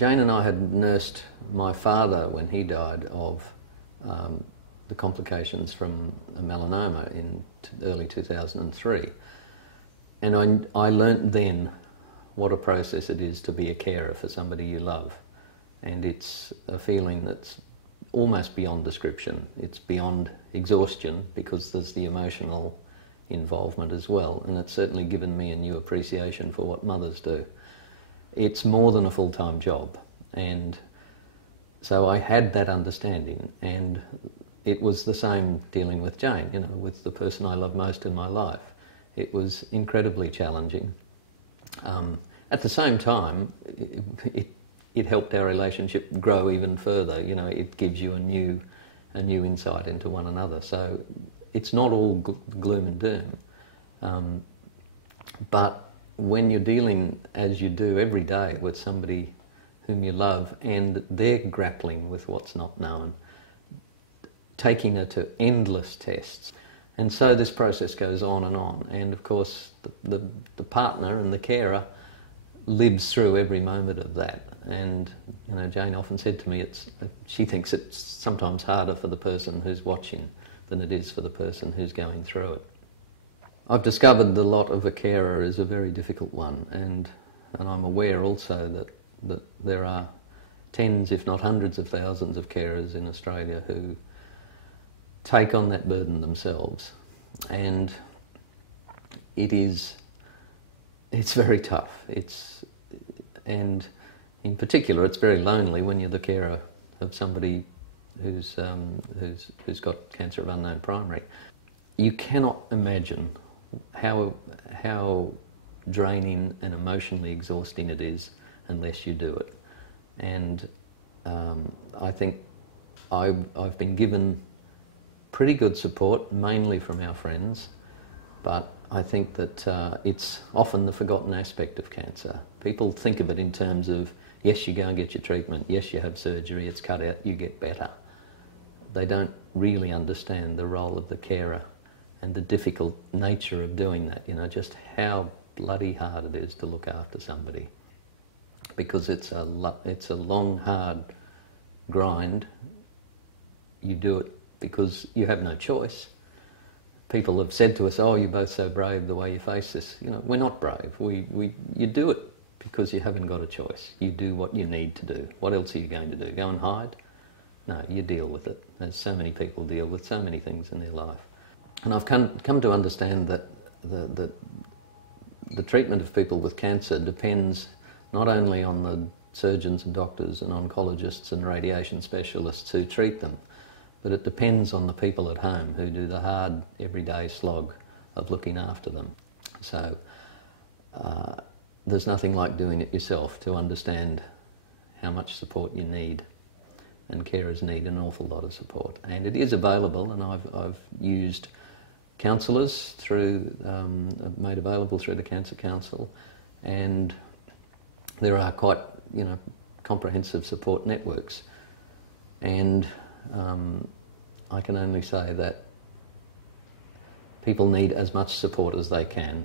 Jane and I had nursed my father when he died of the complications from a melanoma in early 2003. And I learnt then what a process it is to be a carer for somebody you love. And it's a feeling that's almost beyond description. It's beyond exhaustion because there's the emotional involvement as well. And it's certainly given me a new appreciation for what mothers do. It's more than a full-time job. And so I had that understanding. And it was the same dealing with Jane, you know, with the person I love most in my life. It was incredibly challenging. At the same time, it helped our relationship grow even further. You know, it gives you a new insight into one another. So it's not all gloom and doom. But when you're dealing, as you do every day, with somebody whom you love and they're grappling with what's not known, taking her to endless tests. And so this process goes on. And of course, the partner and the carer lives through every moment of that. And you know, Jane often said to me, she thinks it's sometimes harder for the person who's watching than it is for the person who's going through it. I've discovered the lot of a carer is a very difficult one, and I'm aware also that there are tens, if not hundreds of thousands of carers in Australia who take on that burden themselves. And it's very tough. And in particular, it's very lonely when you're the carer of somebody who's got cancer of unknown primary. You cannot imagine how draining and emotionally exhausting it is unless you do it. And I think I've been given pretty good support, mainly from our friends, but I think that it's often the forgotten aspect of cancer. People think of it in terms of, yes, you go and get your treatment, yes, you have surgery, it's cut out, you get better. They don't really understand the role of the carer and the difficult nature of doing that, you know, just how bloody hard it is to look after somebody. Because it's a long, hard grind. You do it because you have no choice. People have said to us, oh, you're both so brave the way you face this. You know, we're not brave. You do it because you haven't got a choice. You do what you need to do. What else are you going to do? Go and hide? No, you deal with it, as so many people deal with so many things in their life. And I've come to understand that the treatment of people with cancer depends not only on the surgeons and doctors and oncologists and radiation specialists who treat them, but it depends on the people at home who do the hard, everyday slog of looking after them. So there's nothing like doing it yourself to understand how much support you need. And carers need an awful lot of support. And it is available, and I've used counsellors made available through the Cancer Council, and there are quite, you know, comprehensive support networks. And I can only say that people need as much support as they can.